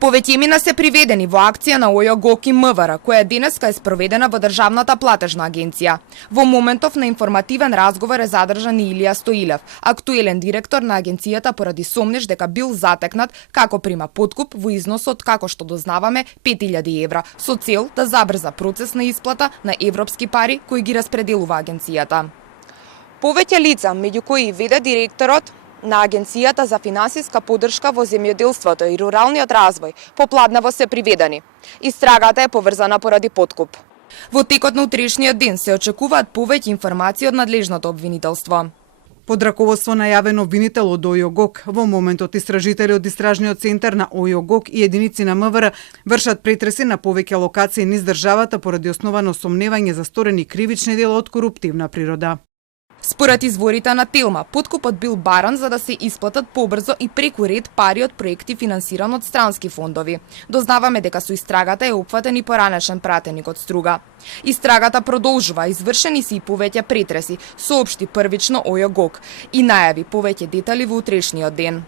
Повеќе имена се приведени во акција на ОЈО-ГОК и МВР, која денеска е спроведена во Државната платежна агенција. Во моментов на информативен разговор е задржан и Илија Стоилев, актуелен директор на агенцијата поради сомнеж дека бил затекнат како прима подкуп во износот, како што дознаваме, 5000 евра, со цел да забрза процес на исплата на европски пари кои ги распределува агенцијата. Повеќе лица, меѓу кои и веде директорот на Агенцијата за финансиска поддршка во земјоделството и руралниот развој, попладнево се приведени. Истрагата е поврзана поради подкуп. Во текот на утрешниот ден се очекуваат повеќе информации од надлежното обвинителство. Под раководство на јавен обвинител од ОЈО-ГОК, во моментот истражители од Истражниот центар на ОЈО-ГОК и единици на МВР вршат претреси на повеќе локации низ државата поради основано сомневање за сторени кривични дела од коруптивна природа. Според изворите на Телма, подкупот бил баран за да се исплатат побрзо и преку ред пари од проекти финансиран од странски фондови. Дознаваме дека со истрагата е опфатен и поранешен пратеник од Струга. Истрагата продолжува, извршени се и повеќе претреси, соопшти првично ОЈО-ГОК и најави повеќе детали во утрешниот ден.